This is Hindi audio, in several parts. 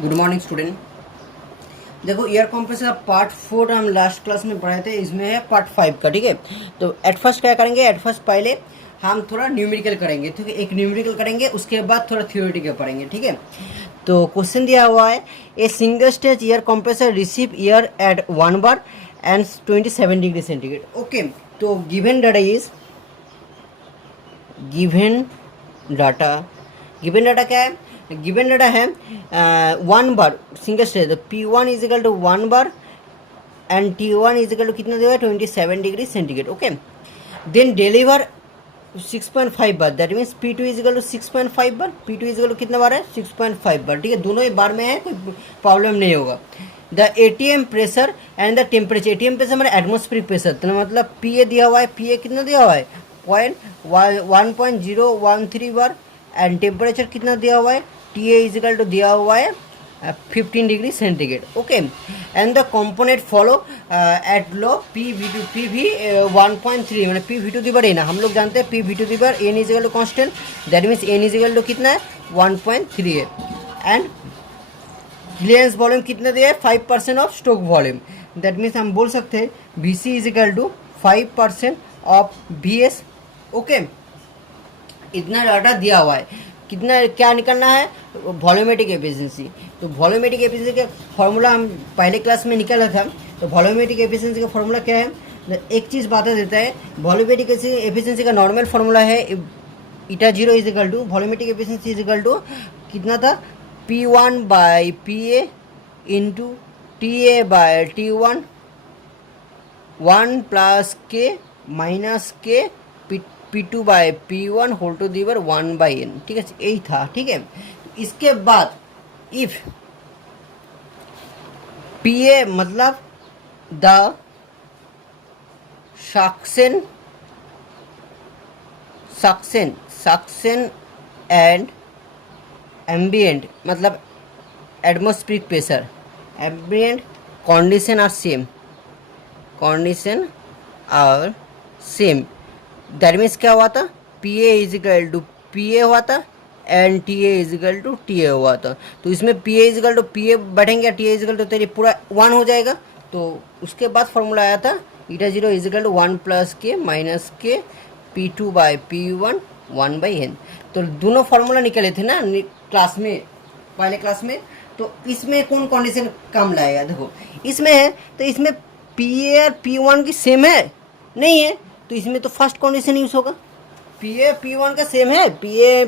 Good morning student. देखो एयर कंप्रेसर का पार्ट 4 हम लास्ट क्लास में पढ़ाए थे, इसमें है पार्ट 5 का। ठीक है, तो एट फर्स्ट क्या करेंगे, एट फर्स्ट पहले हम थोड़ा न्यूमेरिकल करेंगे। ठीक है, एक न्यूमेरिकल करेंगे, उसके बाद थोड़ा थ्योरेटिकल पढ़ेंगे। ठीक है, तो क्वेश्चन दिया हुआ है, a single stage air compressor receive air at 1 bar and 27 degree centigrade. Okay, तो given data is given data क्या है, गिवन डाटा है 1 बार सिंगल स्टेज, तो P1 is equal to 1 bar and T1 is equal to कितना दिया है 27 degree centigrade. Okay, then deliver 6.5 bar, that means P2 is equal to 6.5 bar. P2 is equal to कितना बार है 6.5 बार। ठीक है, दोनों ही बार में है, कोई प्रॉब्लम नहीं होगा। The ATM pressure and the temperature, ATM pressure मतलब एटमोस्फेरिक प्रेशर, तो मतलब PA दिया हुआ है, PA कितना दिया हुआ है 1.013 बार एंड टेम्परेचर कितना दिया हुआ है TA इज इक्वल टू दिया हुआ है 15 degree centigrade. Okay, and the component follow at low PV2 PV 1.3 मैंने PV2 दी बार एन, हम लोग जानते हैं PV2 the bar n is equal to constant, that means n is equal to कितना है 1.3 है। एंड क्लियरेंस वॉल्यूम कितना दिया है 5% of stock volume, that means हम बोल सकते हैं VC is equal to 5% of VS। Okay, इतना डाटा दिया हुआ है, कितना क्या निकलना है वॉल्यूमेट्रिक एफिशिएंसी। तो वॉल्यूमेट्रिक एफिशिएंसी का फॉर्मूला हम पहले क्लास में निकाला था। तो वॉल्यूमेट्रिक एफिशिएंसी का फॉर्मूला क्या है, एक चीज़ बता देता है, वॉल्यूमेट्रिक एफिशिएंसी का नॉर्मल फार्मूला है eta zero is equal to volumetric efficiency is equal to कितना था P1 by PA into TA by T1 1 plus K minus K P2 by P1 whole to the power 1 by N। ठीक है, यही था। ठीक है, इसके बाद इफ PA मतलब द सक्शन एंड एम्बिएंट मतलब atmospheric pressure, ambient condition are same, that means क्या हुआ था PA is equal to PA हुआ था and TA is equal to TA हुआ था। तो इसमें PA is equal to PA बैठेंगे, TA इज इक्वल टू तेरी पूरा 1 हो जाएगा। तो उसके बाद फॉर्मूला आया था eta zero is equal to 1 plus K minus K P2 by P1 1 by N। तो दोनों फार्मूला निकले थे ना क्लास में, पहले क्लास में। तो इसमें कौन कंडीशन काम लाएगा, देखो इसमें है तो इसमें PA और P1 की सेम है नहीं है, तो इसमें तो फर्स्ट कंडीशन यूज होगा। PA P1 का सेम है, PA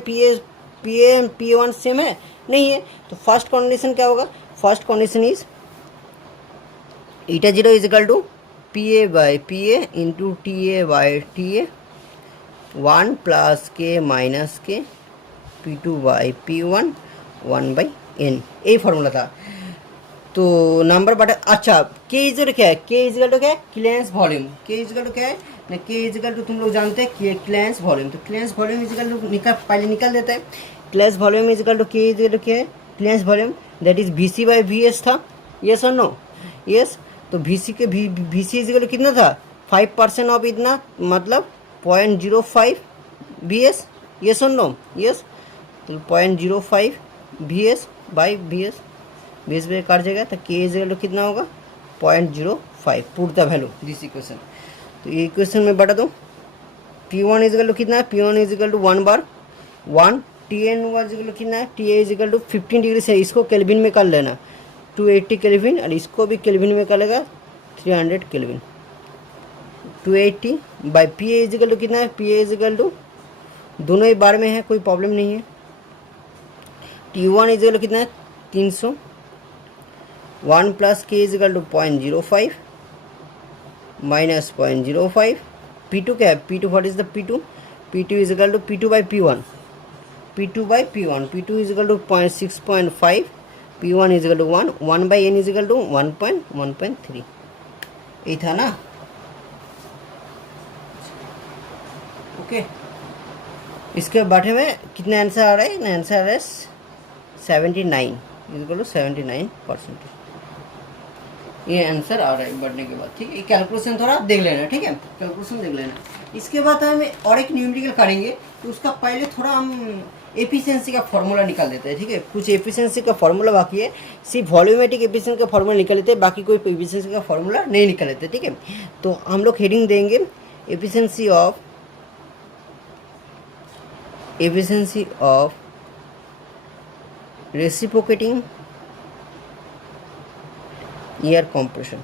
P1 सेम है नहीं है, तो फर्स्ट कंडीशन क्या होगा, first condition is eta zero is equal to PA by PA into TA by TA 1 plus K minus K P2 by P1 1 by N, यही फॉर्मूला था। तो नंबर बटा अच्छा K इजल क्या है, K इजल तो क्या है क्लियरेंस वॉल्यूम, K इजल तो क्या है ना, K इजल तो तुम लोग जानते हैं कि क्लियरेंस वॉल्यूम। तो क्लियरेंस वॉल्यूम इजल तो पहले निकाल देता है, क्लियरेंस वॉल्यूम इजल तो K इजल तो क्या है clearance volume, that is VC by VS था, यस और नो, यस। तो VC इजल कितना था 5% ऑफ इतना मतलब 0.05 VS, यस और नो, यस। तो 0.05 VS बाई VS पे काट जाएगा, तो K इज इक्वल टू कितना होगा 0.05, put the value this equation. तो ये इक्वेशन में बता दूँ P1 इज इक्वल टू कितना है, P1 is equal to 1 bar 1, TN is equal to कितना है, TA is equal to 15 degree से, इसको केल्विन में कर लेना 280 केल्विन, और इसको भी केल्विन में कर लेगा 300 kelvin. 280 by PA is equal to कितना है, PA इज इक्वल टू दोनों ही बार में है, कोई प्रॉब्लम नहीं है। T1 इज इक्वल टू कितना है 300, 1 plus K is equal to 0.05 minus 0.05, P2 क्या है, P2 what is the P2 is equal to P2 by P1 P2 is equal to 6.5, P1 is equal to 1 by N is equal to 1.3, यही था ना। ओके, इसके बारे में कितना आंसर आ रहा है, आंसर आ रहा है 79 इज इक्वल टू 79%, ये आंसर आ रहा है बढ़ने के बाद। ठीक है, कैलकुलेशन थोड़ा देख लेना, ठीक है कैलकुलेशन देख लेना। इसके बाद हम और एक न्यूमेरिकल करेंगे, तो उसका पहले थोड़ा हम एफिशिएंसी का फॉर्मूला निकाल देते हैं, ठीक है। कुछ एफिशिएंसी का फॉर्मूला बाकी है, सिर्फ वॉल्यूमेट्रिक एफिशिएंसी का फॉर्मूला निकाल लेते हैं, बाकी कोई एफिशिएंसी का फॉर्मूला नहीं निकाल लेते, ठीक है। तो हम लोग हेडिंग देंगे efficiency of reciprocating air compression.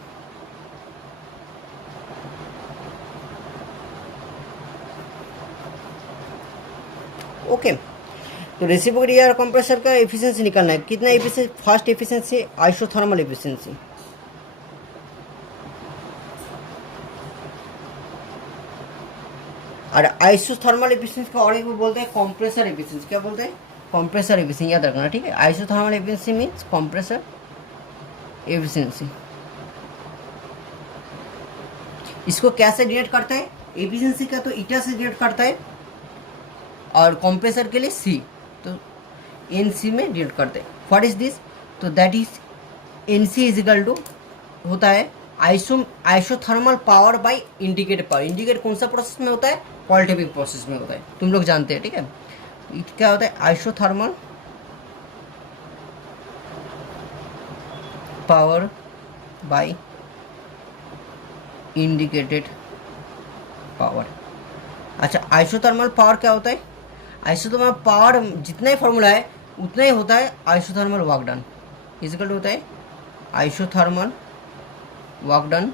Okay, तो रेसिप्रोकेटिंग एयर कंप्रेसर का एफिशिएंसी निकालना है। कितना efficiency? First efficiency isothermal efficiency, और आइसोथर्मल एफिशिएंसी का और एक बोलते हैं कंप्रेसर एफिशिएंसी। क्या बोलते हैं? कंप्रेसर एफिशिएंसी, याद रखना, ठीक है। Isothermal efficiency means compressor efficiency. इसको कैसे डिनोट करता है? एफिशिएंसी का तो ईटा से डिनोट करता है, और कंप्रेसर के लिए सी, तो एन सी में डिनोट करते हैं। What is this? तो that is N C is equal to होता है isothermal power by indicated power. Indicate कौन सा प्रोसेस में होता है? क्वालिटेटिव प्रोसेस में होता है, तुम लोग जानते हैं, ठीक है। क्या होता है? Isothermal power by indicated power. अच्छा, आइसोथर्मल पावर क्या होता है? आइसोथर्मल पावर जितना ही फॉर्मूला है उतना ही होता है आइसोथर्मल वर्क डन इजिकल होता है isothermal work done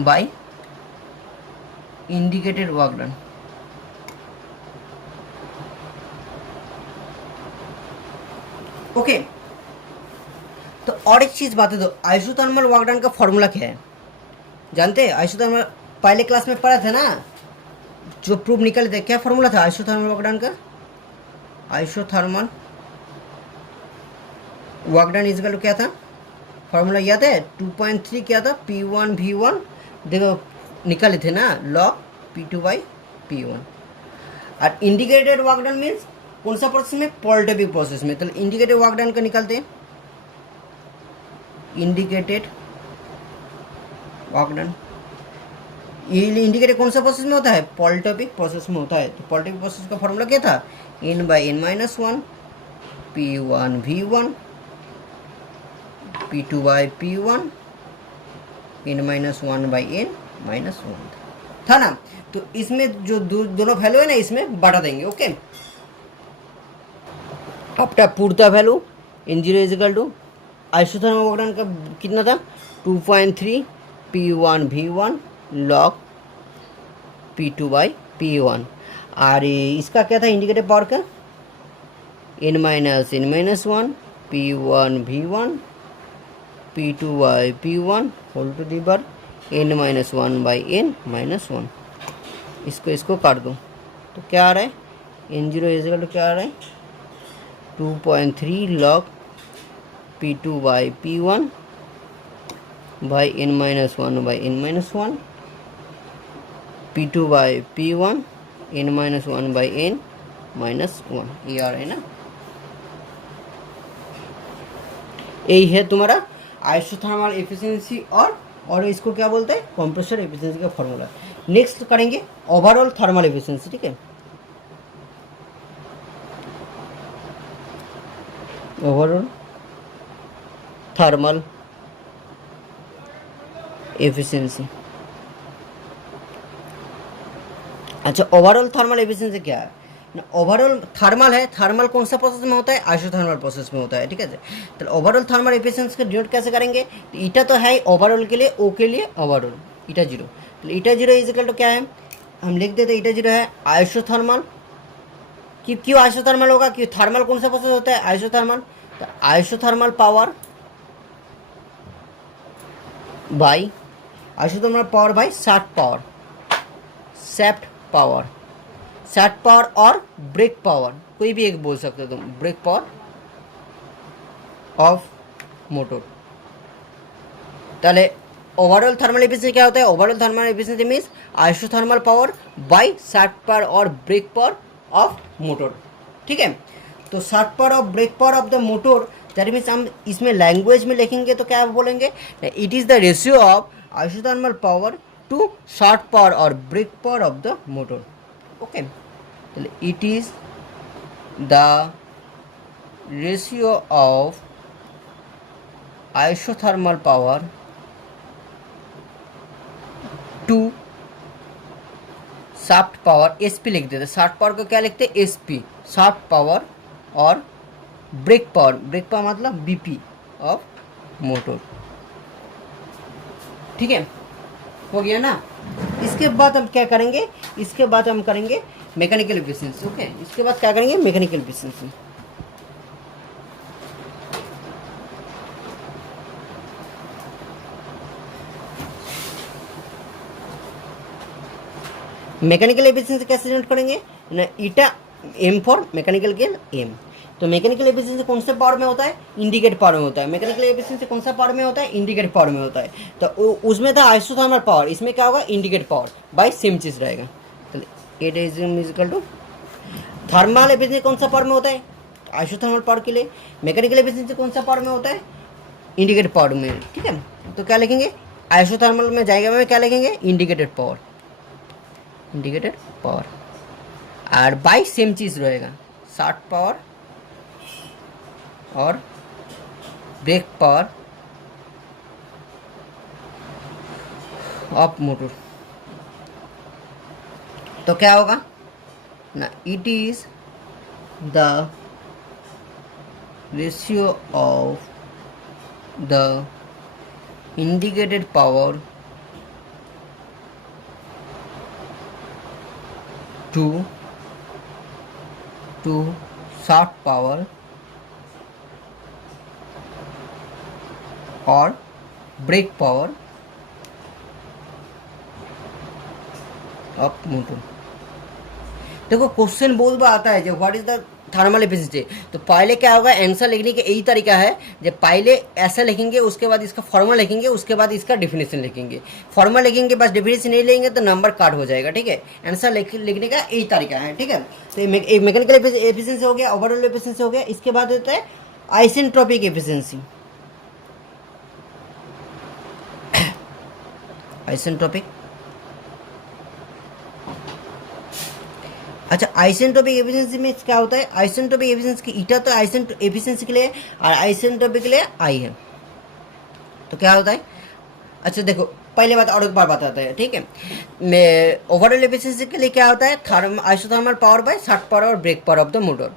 by indicated work done. Okay, तो और एक चीज बता दो, आइसोथर्मल वर्क डन का फॉर्मूला क्या है? जानते हैं? आइसोथर्मल पहले क्लास में पढ़ा था ना, जो प्रूफ निकले थे। क्या फॉर्मूला था आइसोथर्मल वर्क डन का? आइसोथर्मल वर्क डन इजिकल क्या था? फॉर्मूला याद है? 2.3 क्या था? P1 V1, देखो निकाले थे ना, लॉग P2 बाई P1। और इंडिकेटेड वर्क डन मीन्स कौन सा प्रोसेस में? पॉलिटेटिव प्रोसेस में। तो इंडिकेटेड वर्क डन का निकालते हैं, इंडिकेटेड वर्क डन। ये इंडिकेटेड कौन सा प्रोसेस में होता है? पॉलिटेटिव प्रोसेस में होता है। तो पॉलिटेटिव प्रोसेस का फॉर्मूला क्या था? n by n-1 P1 V1 P2 by P1 n-1 by n-1 था ना। तो इसमें जो दोनों वैल्यू है ना, इसमें बढ़ा देंगे। ओके, अपना पूर्ता value n0 is equal to isothermal work done का कितना था? 2.3 P1 V1 log P2 by P1। और इसका क्या था इंडिकेटेड पावर का? n-1 P1 V1 P2 by P1 whole to the power n-1 by n-1। इसको काट दो तो क्या आ रहा है? n0 इजिकल टू क्या आ रहा है? 2.3 log P2 by P1 by n-1 by n-1 P2 by P1 n-1 by n-1, ये आ रहा है ना। यही है तुम्हारा आइसोथर्मल एफिशिएंसी और इसको क्या बोलते हैं? कंप्रेसर एफिशिएंसी का फॉर्मूला। नेक्स्ट करेंगे ओवरऑल थर्मल एफिशिएंसी, ठीक है। Overall thermal efficiency. अच्छा, ओवरऑल थर्मल एफिशिएंसी क्या है ना? ओवरऑल थर्मल है, थर्मल कौन सा प्रोसेस में होता है? आइसोथर्मल प्रोसेस में होता है, ठीक है। तो ओवरऑल थर्मल एफिशिएंसी का डिनोट कैसे करेंगे? तो ईटा तो है ओवरऑल के लिए, ओ के लिए ओवरऑल ईटा जीरो। तो ईटा जीरो इजिकल टू क्या है? हम लिख देते ईटा जीरो है आइसोथर्मल। क्यों आइसोथर्मल होगा? क्यों? थर्मल कौन सा प्रोसेस होता है? आइसोथर्मल। तो isothermal power by isothermal power by shaft power, shaft power, shaft power और ब्रेक पावर, कोई भी एक बोल सकते हो तुम, ब्रेक पावर ऑफ मोटर। ताहले ओवरऑल थर्मल एफिशिएंसी क्या होता है? Overall thermal efficiency means isothermal power by shaft power और ब्रेक पावर ऑफ मोटर, ठीक है। तो शाफ्ट पावर और brake power of the motor, that means हम इसमें लैंग्वेज में लिखेंगे तो क्या बोलेंगे? It is the ratio of isothermal power to shaft power और brake power of the motor. Okay, তাহলে it is the ratio of isothermal power to shaft power SP लिख देते। शाफ्ट पावर को क्या लिखते हैं? SP, shaft power. और ब्रेक पावर मतलब बीपी ऑफ मोटर। ठीक है, हो गया ना। इसके बाद हम क्या करेंगे? इसके बाद हम करेंगे मैकेनिकल एफिशिएंसी। ओके, इसके बाद क्या करेंगे? Mechanical efficiency. मैकेनिकल एफिशिएंसी कैसे नोट करेंगे ना? Eta M for mechanical gain M. तो मैकेनिकल एफिशिएंसी कौन से पावर में होता है? इंडिकेट पावर में होता है। मैकेनिकल एफिशिएंसी कौन सा पावर में होता है? इंडिकेट पावर में होता है। तो उसमें था आइसोथर्मल पावर, इसमें क्या होगा? इंडिकेट पावर बाई सेम चीज़ रहेगा। तो eta is equal to thermal efficiency कौन सा पावर में होता है? आइसोथर्मल पावर के लिए। मैकेनिकल एफिशिएंसी कौन सा पावर में होता है? इंडिकेटेड पावर में। ठीक है, तो क्या लिखेंगे? आइसोथर्मल में जाएगा में क्या लिखेंगे? Indicated power, indicated power. और बाई सेम चीज़ रहेगा, शाफ्ट पावर और ब्रेक पावर ऑफ मोटर। तो क्या होगा ना? It is the ratio of the indicated power to shaft power और brake power of motor। देखो क्वेश्चन बहुत बार आता है जो what is the thermal efficiency. तो पहले क्या होगा? आंसर लिखने का यही तरीका है, जब पहले ऐसा लिखेंगे, उसके बाद इसका फॉर्मूला लिखेंगे, उसके बाद इसका डेफिनेशन लिखेंगे। फॉर्मूला लिखेंगे बस, डेफिनेशन नहीं लेंगे तो नंबर काट हो जाएगा। ठीक है, आंसर लिखने का यही तरीका है। ठीक है, तो मैकेनिकल एफिशिएंसी हो गया, ओवरऑल एफिशिएंसी हो गया। इसके बाद होता है आइसेंट्रोपिक एफिशिएंसी। आइसेंट्रोपिक, अच्छा, आइसेंट्रोपिक एफिशिएंसी में क्या होता है? आइसेंट्रोपिक एफिशिएंसी की ईटा तो आइसेंट्रोपिक एफिशिएंसी के लिए और आइसेंट्रोपिक के लिए आई है। तो क्या होता है? अच्छा देखो, पहले बात और एक बार बताते हैं। ठीक है, मैं ओवरऑल एफिशिएंसी के लिए क्या होता है? Isothermal power by shaft power और brake power of the motor.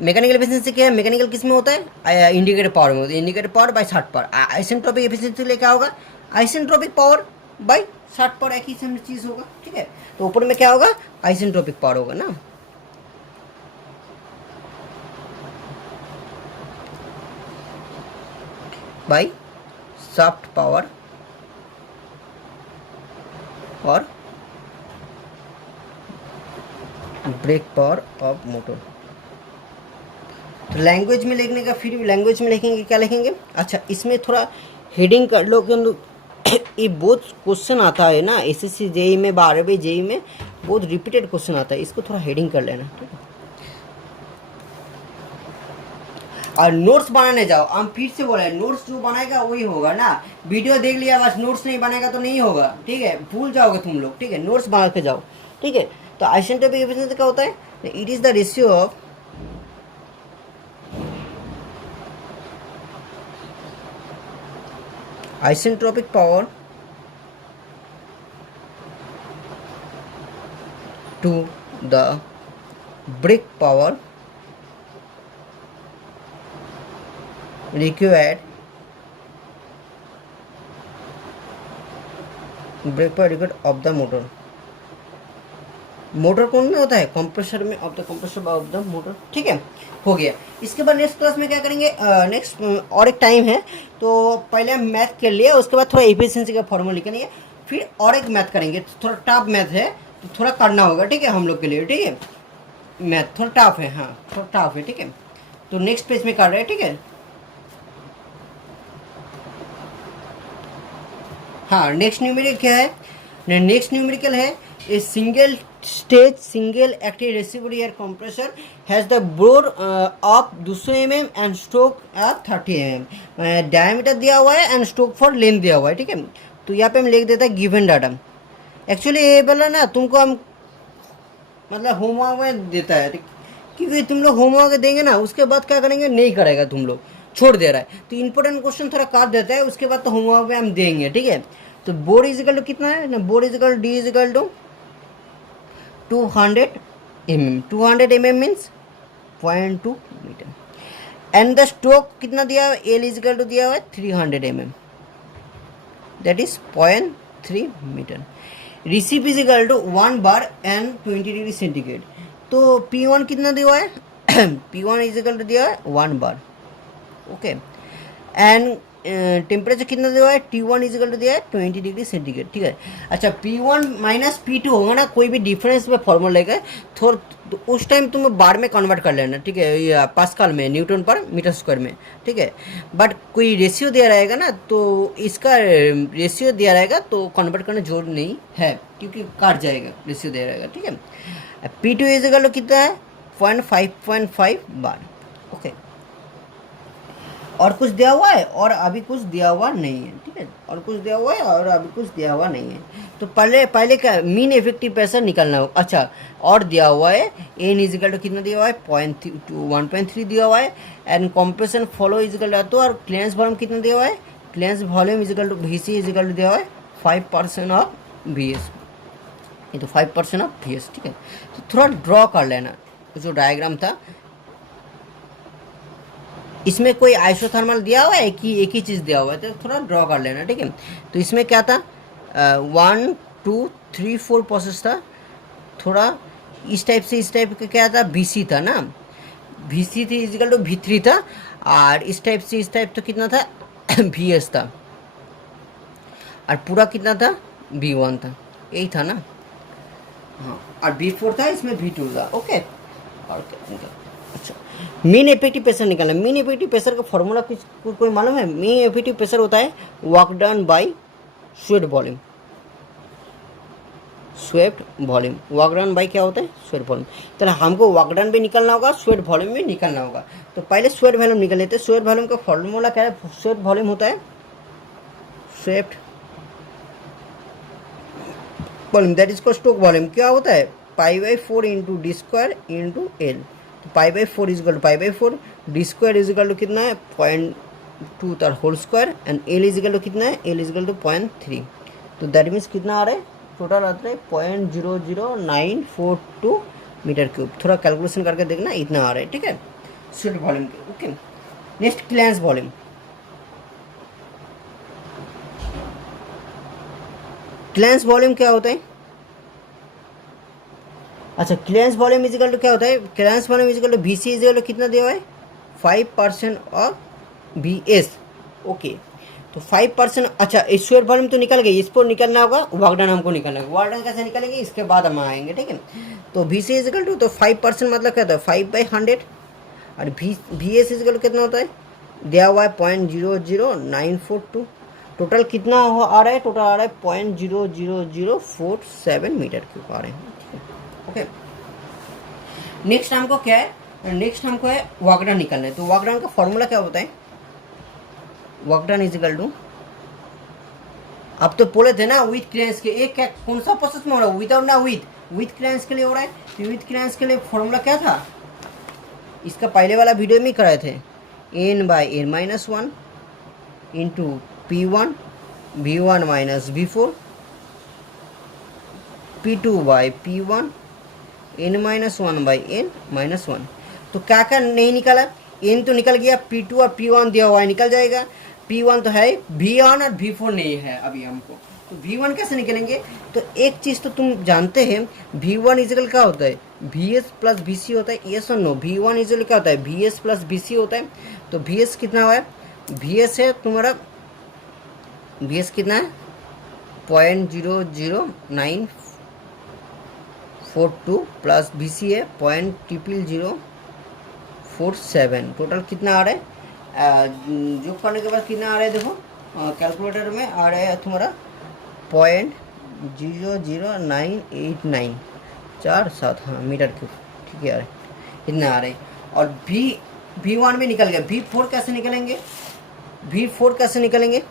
Mechanical efficiency क्या है? मैकेनिकल किस में होता है? इंडिकेटेड पावर में होता है, indicated power by shaft power. Isentropic efficiency के लिए क्या होगा? Isentropic power by shaft power, एक ही सेम चीज़ होगा। ठीक है, तो ऊपर में क्या होगा? आइसेंट्रोपिक पावर होगा ना। बाय शाफ्ट पावर और ब्रेक पावर ऑफ मोटर। तो लैंग्वेज में लिखने का, फिर लैंग्वेज में लिखेंगे, क्या लिखेंगे? अच्छा, इसमें थोड़ा हेडिंग कर लो, क्योंकि ये बहुत क्वेश्चन आता है ना एसएससी जेई में, 12वीं जेई में बहुत रिपीटेड क्वेश्चन आता है, इसको थोड़ा हेडिंग कर लेना। ठीक है, और नोट्स बनाने जाओ। हम फिर से बोले, नोट्स जो बनाएगा वही होगा ना। वीडियो देख लिया बस, नोट्स नहीं बनेगा तो नहीं होगा। ठीक है, भूल जाओगे तुम लोग। ठीक है, नोट्स बना के जाओ। ठीक है, तो आइसेंट्रोपिक एफिशिएंसी क्या होता है? It is the ratio of isentropic power to the brake power required brake power required of the motor. Motor कौन में होता है? कंप्रेसर में, of the compressor of the motor. ठीक है, हो गया। इसके बाद नेक्स्ट क्लास में क्या करेंगे? नेक्स्ट और एक टाइम है, तो पहले हम मैथ कर लिया, उसके बाद थोड़ा एफिशिएंसी का फॉर्मूला लिखेंगे, फिर और एक मैथ करेंगे। थोड़ा टफ मैथ है तो थोड़ा करना होगा। ठीक है, हम लोग के लिए। ठीक है, मैथ थोड़ा टफ है, हाँ थोड़ा टफ है। ठीक है, तो नेक्स्ट पेज में कर रहे हैं। ठीक है, हाँ, नेक्स्ट न्यूमेरिकल क्या है? नेक्स्ट न्यूमेरिकल है a single stage single active reciprocating air compressor has the bore of 200 mm and stroke of 30 mm। Diameter दिया हुआ है एंड स्ट्रोक फॉर लेंथ दिया हुआ है। ठीक है, तो यहाँ पे हम लिख देते हैं गिवन डाटा। एक्चुअली ये बोला ना तुमको, हम मतलब होमवर्क में देता है, क्योंकि तुम लोग होमवर्क देंगे ना, उसके बाद क्या करेंगे, नहीं करेगा, तुम लोग छोड़ दे रहा है, तो इंपॉर्टेंट क्वेश्चन थोड़ा काट देता है, उसके बाद तो होमवर्क में हम देंगे, ठीक है। तो बोर इजिकल टू कितना है ना, bore is equal D is equal to 200 mm, 200 mm means 0.2 metre, and the stroke कितना दिया हुआ है, एल इजिकल टू दिया हुआ है 300 mm, दैट इज 0.3 मीटर। रिसीप is equal to 1 bar and 20 degree centigrade, तो P1 कितना दिया हुआ है P1 इजिकल टू दिया है 1 बार, ओके, एंड टेम्परेचर कितना दिया हुआ है, T1 इजिकल टू दिया है 20 डिग्री सेंटीग्रेड, ठीक है। अच्छा P1 माइनस P2 होगा ना, कोई भी डिफरेंस में फॉर्मूला लेगा थोड़ा, तो उस टाइम तुम बार में कन्वर्ट कर लेना, ठीक है, या पास्कल में, न्यूटन पर मीटर स्क्वायर में, ठीक है। बट कोई रेशियो दिया रहेगा ना, तो इसका रेशियो दिया रहेगा तो कन्वर्ट करना जरूर नहीं है, क्योंकि काट जाएगा, रेशियो दिया रहेगा, ठीक है। P2 इजिकल टू कितना है 0.5 बार, ओके। और कुछ दिया हुआ है और अभी कुछ दिया हुआ नहीं है, ठीक है, और कुछ दिया हुआ है और अभी कुछ दिया हुआ नहीं है। तो पहले क्या मीन इफेक्टिव प्रेशर निकालना होगा। अच्छा, और दिया हुआ है एन इजिकल टू कितना दिया हुआ है 1.3 दिया हुआ है, and compression flow is equal to, और क्लियरेंस वॉल्यूम कितना दिया हुआ है, clearance volume is equal to V C is equal to दिया हुआ है 5% ऑफ वी एस, ये तो 5% ऑफ वी एस, ठीक है। तो थोड़ा ड्रॉ कर लेना, जो डायग्राम था इसमें कोई आइसोथर्मल दिया हुआ है कि एक ही चीज़ दिया हुआ है, तो थोड़ा ड्रॉ कर लेना, ठीक है। तो इसमें क्या था 1 2 3 4 प्रोसेस था, थोड़ा इस टाइप से, इस टाइप का क्या था BC था ना, BC थी इजिकल टू V3 था, और इस टाइप से इस टाइप तो कितना था VS था, और पूरा कितना था V1 था, यही था ना, हाँ, और V4 था, इसमें V2 था, ओके। और अच्छा, मीन इफेक्टिव प्रेशर निकालना, मीन इफेक्टिव प्रेशर का फॉर्मूला कुछ कोई मालूम है? मीन इफेक्टिव प्रेशर होता है work done by sweat volume, sweat volume, work done by क्या होता है स्वेट वॉल्यूम। तो हमको वर्क डन भी निकालना होगा, स्वेट वॉल्यूम भी निकालना होगा, तो पहले स्वेट वॉल्यूम निकाल लेते हैं। स्वेट वॉल्यूम का फॉर्मूला क्या है, स्वेट वॉल्यूम होता है स्वेट वॉल्यूम दैट इज को स्ट्रोक वॉल्यूम, क्या होता है π/4 into D square into L, तो π/4 is equal to π/4, D square is equal to कितना है 0.2 तार whole square, and L is equal to कितना है, एल इजिकल टू 0.3, तो दैट मीन्स कितना आ रहा है, टोटल आता है 0.00942 मीटर क्यूब। थोड़ा कैलकुलेशन करके देखना, इतना आ रहा है, ठीक है, स्वेट वॉल्यूम के, okay. Next clearance volume, clearance volume क्या होता है, अच्छा क्लियरेंस वॉल्यूम इजिकल टू क्या होता है, clearance volume is equal to VC is equal to कितना दिया हुआ है 5% ऑफ VS, ओके। तो 5%, अच्छा स्क्वायर वॉल्यूम तो निकल गई, इसको निकलना होगा, वर्क डन हमको निकलना होगा, वर्क डन कैसे निकलेंगे इसके बाद हम आएंगे, ठीक है। तो VC इजिकल टू, तो 5% मतलब क्या होता है 5/100, और VS इजिकल टू कितना होता है दिया हुआ है 0.00942, टोटल कितना आ रहा है, टोटल आ रहा है 0.00047 मीटर क्यूब आ रहे हैं, ठीक है, ओके। नेक्स्ट हमको क्या है, नेक्स्ट हमको है वर्क डन निकालना है। तो वर्क डन का फॉर्मूला क्या होता है, वर्क डन इजिकल टू, अब तो बोले थे ना विथ क्लियरेंस के, एक क्या कौन सा प्रोसेस में हो रहा है, विदाउट ना विथ क्लियरेंस के लिए हो रहा है। तो विथ क्लियरेंस के लिए फॉर्मूला क्या था, इसका पहले वाला वीडियो में कराए थे, n/n-1 into P1 V1 minus V4 P2/P1 n-1/n-1। तो क्या क्या नहीं निकाला, n तो निकल गया, P2 और P1 दिया हुआ है, निकल जाएगा, P1 तो है, V1 और V4 नहीं है अभी हमको, तो V1 कैसे निकलेंगे। तो एक चीज़ तो तुम जानते हैं, V1 इजिकल क्या होता है VS प्लस BC होता है, यस और नो, V1 इजिकल क्या होता है VS प्लस BC होता है। तो VS कितना हुआ है, VS है तुम्हारा, VS कितना है 0.00942 प्लस BC है 0.00047, टोटल कितना आ रहा है, जो करने के बाद कितना आ रहा है देखो, कैलकुलेटर में आ रहा है तुम्हारा 0.0098947, हाँ मीटर क्यूब, ठीक है, आ रहा है, इतना आ रहा है। और V1 में निकल गया, V4 कैसे निकलेंगे, V4 कैसे निकलेंगे,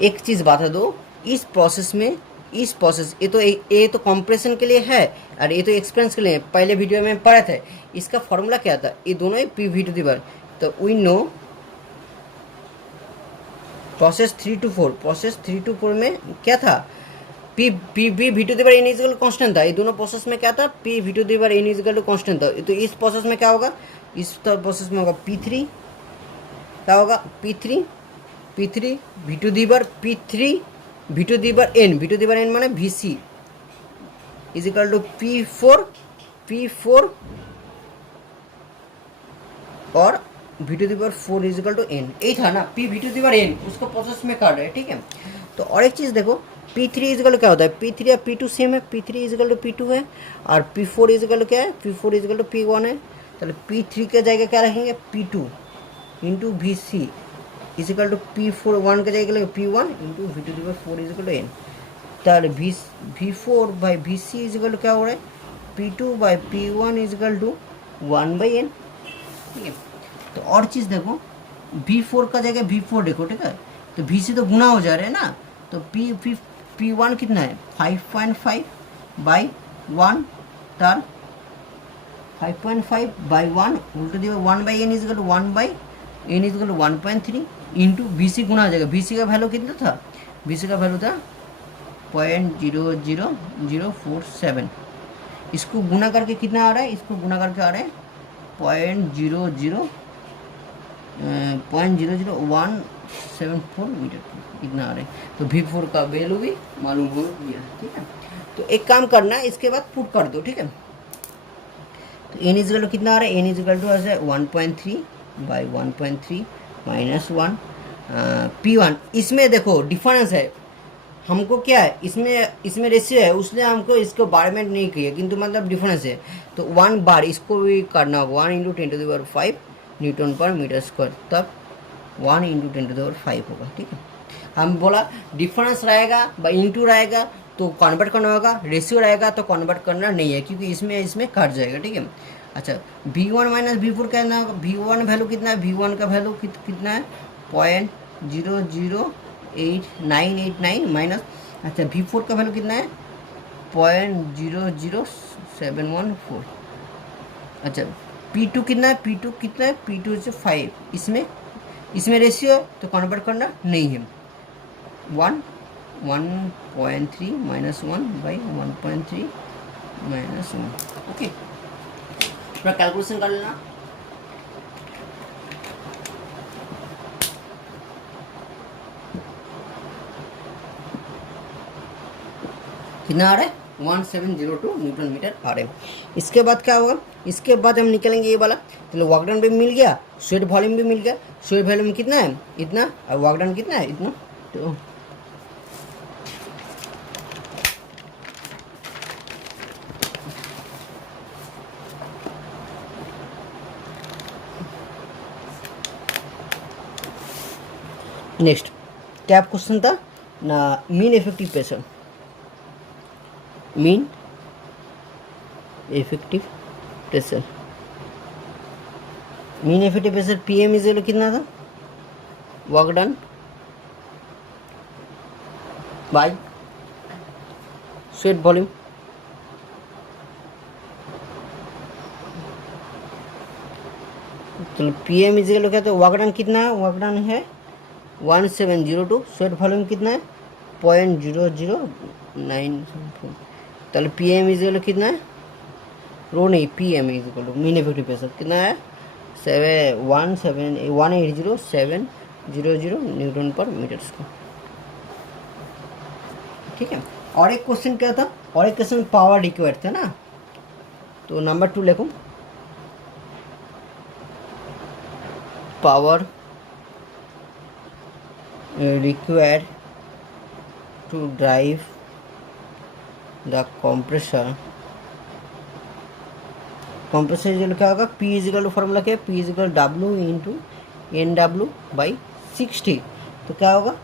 एक चीज़ बता दो, इस प्रोसेस में इस प्रोसेस ये तो कंप्रेशन के लिए है और ये तो एक्सपेंस के लिए है। पहले वीडियो में पढ़ा था इसका फॉर्मूला क्या था, ये दोनों ही P V to the power. तो वी नो प्रोसेस 3 to 4 में क्या था, P V to the power N is equal constant था। ये दोनों प्रोसेस में क्या था, P V to the power N is equal constant था। तो इस प्रोसेस में क्या होगा, इस प्रोसेस में होगा P3 क्या होगा, P3 V to the power P3 V to the power N माने VC इजिकल टू P4 और V to the power 4 is equal to N. यही था ना, P V to the power N, उसको प्रोसेस में कर रहे हैं, ठीक है। तो और एक चीज़ देखो, P3 इजिकल क्या होता है, P3 और P2 सेम है, P3 इजिकल टू P2 है और P4 इजिकल क्या है, P4 इजिकल टू P1 है। तो P3 के जगह क्या रखेंगे, P2 into VC is equal to P4, 1 के जगह P1 into V to the power 4 is equal to N. तर V4 बाई VC इजिकल क्या हो रहा है, P2 by P1 is equal to 1 by N, ठीक है। तो और चीज़ देखो, V4 का जगह V4 देखो, ठीक है। तो VC तो गुना हो जा रहे हैं ना, तो P1 कितना है 5.5 बाई 1 तर 5.5 बाई 1 उल्टा दिया 1 by N is equal to 1 by N is equal to 1.3 into VC गुना हो जाएगा। VC का वैल्यू कितना था, VC का वैल्यू था 0.00047। इसको गुना करके कितना आ रहा है, इसको गुना करके आ रहा है 0.00174 मीटर इतना आ रहा है। तो V4 का वैल्यू भी मालूम हो गया, ठीक है। तो एक काम करना है, इसके बाद पुट कर दो, ठीक है। तो एन इजिकल टू कितना आ रहा है, एन इजिकल टू आ जाए 1.3 बाई 1.3 माइनस 1 P1। इसमें देखो डिफरेंस है, हमको क्या है, इसमें रेशियो है, उसने हमको इसको बार में नहीं किया, किंतु मतलब डिफरेंस है। तो 1 बार इसको भी करना होगा, 1 into 10 to the power 5 newton पर मीटर स्क्वायर, तब 1 इंटू 10 टू द पावर 5 होगा, ठीक है। हम बोला डिफरेंस रहेगा व इंटू रहेगा तो कन्वर्ट करना होगा, रेशियो रहेगा तो कन्वर्ट करना नहीं है, क्योंकि इसमें कट जाएगा, ठीक है। अच्छा, V1 माइनस V4 क्या है, V1 वैल्यू कितना है, V1 का वैल्यू कितना है 0.00889 माइनस, अच्छा V4 का वैल्यू कितना है 0.00714। अच्छा P2 कितना है, P2 कितना है, P2 से 5, इसमें रेशियो है तो कन्वर्ट करना नहीं है। 1.3 माइनस 1 बाई 1.3 माइनस 1, ओके। थोड़ा कैलकुलेशन कर लेना। कितना आ रहा है 1702 न्यूटन मीटर आ रहे हैं। इसके बाद क्या होगा, इसके बाद हम निकलेंगे ये वाला, चलो वर्क डन भी मिल गया, स्वेट वॉल्यूम भी मिल गया। स्वेट वॉल्यूम कितना है, इतना, और वर्क डन कितना है, इतना। तो नेक्स्ट क्या क्वेश्चन था ना, mean effective pressure, mean effective pressure PM is कितना था, work done by sweat volume. चलो PM इज क्या, तो वर्क डन कितना है, वर्क डन है 1702, स्वेट वॉल्यूम कितना है 0.00974। चलो PM इज कितना है, रो नहीं, PM is mean effective pressure कितना है 180,700 न्यूटन पर मीटर स्क्वायर, ठीक है। और एक क्वेश्चन क्या था, और एक क्वेश्चन पावर रिक्वायर्ड था ना, तो नंबर 2 लिखो, power required to drive the compressor is equal क्या होगा, P इजिकल टू फॉर्मूला क्या है, P is equal W into NW by 60। तो क्या होगा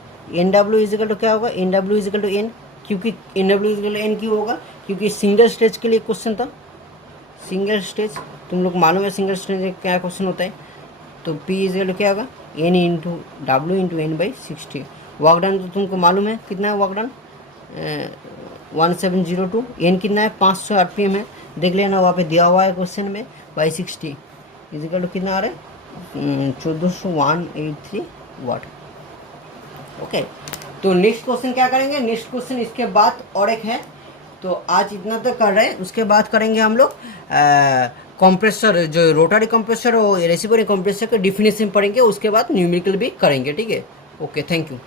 NW इजिकल टू क्या होगा, NW इजिकल टू N, क्योंकि NW इजिकल टू N क्यों होगा, क्योंकि सिंगल स्टेज के लिए क्वेश्चन था, सिंगल स्टेज तुम लोग मालूम है सिंगल स्टेज क्या क्वेश्चन होता है। तो P इजिकल टू क्या होगा N into W into N by 60। Work done तो तुमको मालूम है कितना है वर्क डन, 1702। एन कितना है 500 आरपीएम है, देख लेना वहाँ पे दिया हुआ है क्वेश्चन में। बाई 60 इजिकल टू कितना आ रहा है 1483 वाट। ओके, तो नेक्स्ट क्वेश्चन क्या करेंगे, नेक्स्ट क्वेश्चन इसके बाद और एक है। तो आज इतना तक कर रहे हैं, उसके बाद करेंगे हम लोग कंप्रेसर, जो रोटरी कंप्रेसर और रेसिप्रोकेटिंग कंप्रेसर के डिफिनेशन पढ़ेंगे, उसके बाद न्यूमेरिकल भी करेंगे। ठीक है, ओके, थैंक यू।